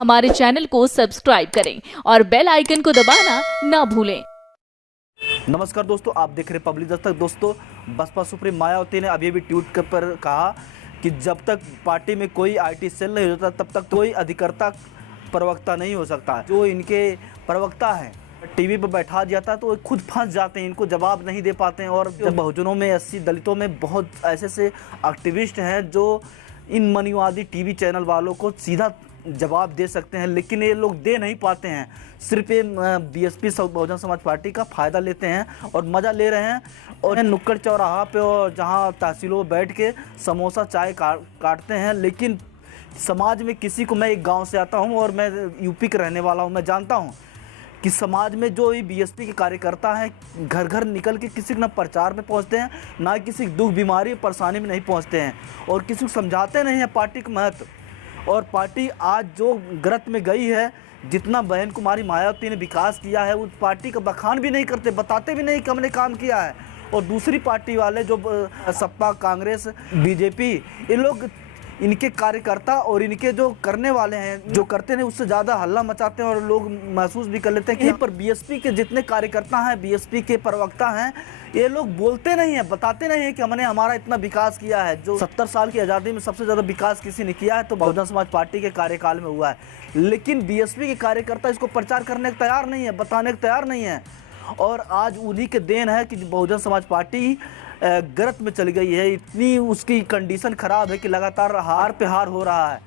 हमारे चैनल को सब्सक्राइब करें और बेल आइकन को दबाना ना भूलें। नमस्कार दोस्तों, आप देख रहे पब्लिक दस्तक। दोस्तों, बसपा सुप्रीम मायावती ने अभी ट्वीट पर कहा कि जब तक पार्टी में कोई आईटी सेल नहीं होता तब तक कोई अधिकृता प्रवक्ता नहीं हो सकता। जो इनके प्रवक्ता हैं टीवी पर बैठा जाता है तो वो खुद फंस जाते हैं, इनको जवाब नहीं दे पाते हैं। और बहुजनों में 80 दलितों में बहुत ऐसे एक्टिविस्ट हैं जो इन मनीवादी टीवी चैनल वालों को सीधा जवाब दे सकते हैं, लेकिन ये लोग दे नहीं पाते हैं। सिर्फ ये बीएसपी बहुजन समाज पार्टी का फ़ायदा लेते हैं और मज़ा ले रहे हैं। और नुक्कड़ चौराहा पे और जहाँ तहसीलों में बैठ के समोसा चाय काटते हैं। लेकिन समाज में किसी को, मैं एक गांव से आता हूं और मैं यूपी का रहने वाला हूं, मैं जानता हूं कि समाज में जो ये बीएसपी के कार्यकर्ता हैं घर घर निकल के किसी के ना प्रचार में पहुंचते हैं, ना किसी दुख बीमारी परेशानी में नहीं पहुंचते हैं और किसी को समझाते नहीं हैं पार्टी का महत्व। और पार्टी आज जो गलत में गई है, जितना बहन कुमारी मायावती ने विकास किया है, उस पार्टी का बखान भी नहीं करते, बताते भी नहीं कि हमने काम किया है। और दूसरी पार्टी वाले जो सपा, कांग्रेस, बीजेपी, ये लोग इनके कार्यकर्ता और इनके जो करने वाले हैं, जो करते हैं उससे ज़्यादा हल्ला मचाते हैं और लोग महसूस भी कर लेते हैं कि यहाँ पर बीएसपी के जितने कार्यकर्ता हैं, बीएसपी के प्रवक्ता हैं, ये लोग बोलते नहीं हैं, बताते नहीं हैं कि हमने हमारा इतना विकास किया है। जो 70 साल की आज़ादी में सबसे ज़्यादा विकास किसी ने किया है तो बहुजन समाज पार्टी के कार्यकाल में हुआ है। लेकिन बीएसपी के कार्यकर्ता इसको प्रचार करने को तैयार नहीं है, बताने को तैयार नहीं है। और आज उन्हीं के देन है कि बहुजन समाज पार्टी गलत में चली गई है। इतनी उसकी कंडीशन ख़राब है कि लगातार हार पे हार हो रहा है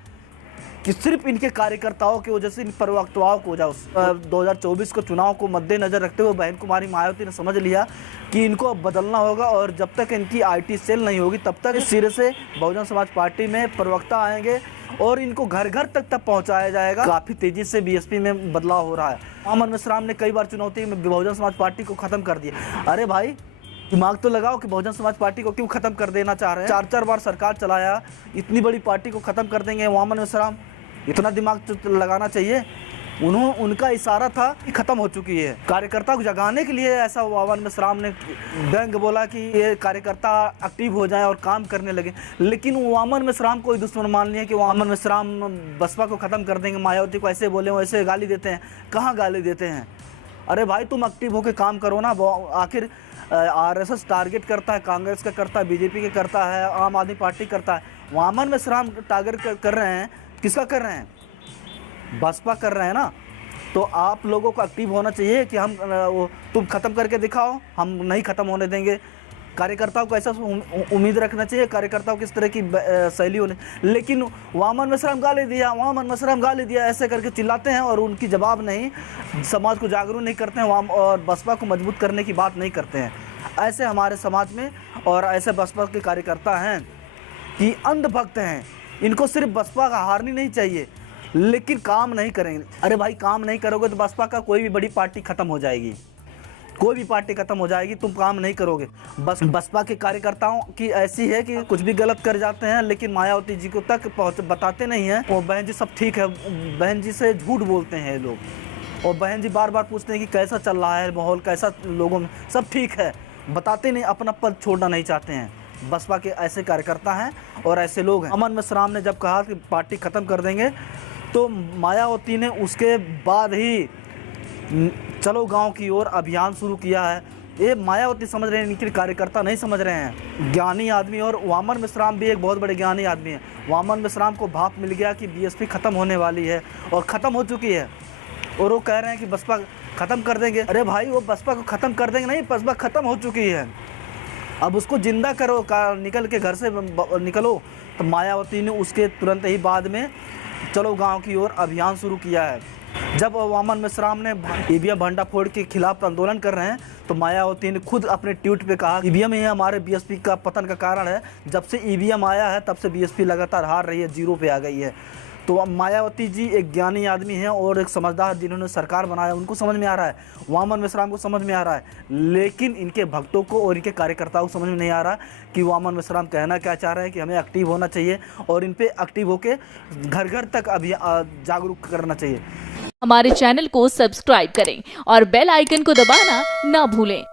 कि सिर्फ इनके कार्यकर्ताओं की वजह से, इन प्रवक्ताओं को वजह। 2024 को चुनाव को मद्देनजर रखते हुए बहन कुमारी मायावती ने समझ लिया कि इनको अब बदलना होगा और जब तक इनकी आईटी सेल नहीं होगी तब तक सिरे से बहुजन समाज पार्टी में प्रवक्ता आएंगे और इनको घर घर तक पहुंचाया जाएगा। काफ़ी तेज़ी से बीएसपी में बदलाव हो रहा है। अमन मिश्राम ने कई बार चुनौती में बहुजन समाज पार्टी को ख़त्म कर दिया। अरे भाई, दिमाग तो लगाओ कि बहुजन समाज पार्टी को क्यों ख़त्म कर देना चाह रहे हैं। 4 बार सरकार चलाया, इतनी बड़ी पार्टी को ख़त्म कर देंगे अमन मिश्राम? इतना दिमाग तो लगाना चाहिए। उनका इशारा था कि ख़त्म हो चुकी है। कार्यकर्ता को जगाने के लिए ऐसा अमन मिश्राम ने व्यंग बोला कि ये कार्यकर्ता एक्टिव हो जाएं और काम करने लगे। लेकिन वो अमन मिश्राम को ही दुश्मन मान लिया कि वो अमन मिश्राम बसपा को ख़त्म कर देंगे। मायावती को ऐसे बोले, वैसे गाली देते हैं। कहाँ गाली देते हैं? अरे भाई, तुम एक्टिव होकर काम करो ना। आखिर आरएसएस टारगेट करता है, कांग्रेस का करता है, बीजेपी का करता है, आम आदमी पार्टी करता है। अमन मिश्राम टारगेट कर रहे हैं, किसका कर रहे हैं? बसपा कर रहे हैं ना। तो आप लोगों को एक्टिव होना चाहिए कि हम तुम ख़त्म करके दिखाओ, हम नहीं ख़त्म होने देंगे। कार्यकर्ताओं को ऐसा उम्मीद रखना चाहिए, कार्यकर्ताओं को इस तरह की शैली होने। लेकिन वामन मिश्राम गाली दिया, वामन मिश्राम गाली दिया, ऐसे करके चिल्लाते हैं और उनकी जवाब नहीं, समाज को जागरूक नहीं करते हैं और बसपा को मजबूत करने की बात नहीं करते हैं। ऐसे हमारे समाज में और ऐसे बसपा के कार्यकर्ता हैं कि अंधभक्त हैं। इनको सिर्फ बसपा का हारनी नहीं चाहिए, लेकिन काम नहीं करेंगे। अरे भाई, काम नहीं करोगे तो बसपा का कोई भी बड़ी पार्टी ख़त्म हो जाएगी, कोई भी पार्टी खत्म हो जाएगी। तुम काम नहीं करोगे। बस बसपा के कार्यकर्ताओं की ऐसी है कि कुछ भी गलत कर जाते हैं, लेकिन मायावती जी को तक बताते नहीं हैं। वो बहन जी सब ठीक है, बहन जी से झूठ बोलते हैं लोग। और बहन जी बार बार पूछते हैं कि कैसा चल रहा है माहौल, कैसा लोगों में, सब ठीक है, बताते नहीं, अपना पद छोड़ना नहीं चाहते हैं। बसपा के ऐसे कार्यकर्ता हैं और ऐसे लोग हैं। अमन मिश्राम ने जब कहा कि पार्टी ख़त्म कर देंगे तो मायावती ने उसके बाद ही चलो गांव की ओर अभियान शुरू किया है। ये मायावती समझ रहे हैं, इनके कार्यकर्ता नहीं समझ रहे हैं। ज्ञानी आदमी, और वामन मिश्राम भी एक बहुत बड़े ज्ञानी आदमी है। वामन मिश्राम को भाप मिल गया कि बीएसपी ख़त्म होने वाली है और ख़त्म हो चुकी है और वो कह रहे हैं कि बसपा ख़त्म कर देंगे। अरे भाई, वो बसपा को ख़त्म कर देंगे नहीं, बसपा ख़त्म हो चुकी है। अब उसको जिंदा करो, निकल के घर से निकलो। तो मायावती ने उसके तुरंत ही बाद में चलो गांव की ओर अभियान शुरू किया है। जब वामन मिश्राम ने ईवीएम भंडाफोड़ के खिलाफ आंदोलन कर रहे हैं तो मायावती ने खुद अपने ट्वीट पे कहा ईवीएम ही हमारे बीएसपी का पतन का कारण है। जब से ईवीएम आया है तब से बीएसपी लगातार हार रही है, 0 पे आ गई है। तो मायावती जी एक ज्ञानी आदमी हैं और एक समझदार, जिन्होंने सरकार बनाया, उनको समझ में आ रहा है, वामन मिश्राम को समझ में आ रहा है। लेकिन इनके भक्तों को और इनके कार्यकर्ताओं को समझ में नहीं आ रहा कि वामन मिश्राम कहना क्या चाह रहे हैं, कि हमें एक्टिव होना चाहिए और इन पे एक्टिव होकर घर घर तक अभी जागरूक करना चाहिए। हमारे चैनल को सब्सक्राइब करें और बेल आइकन को दबाना ना भूलें।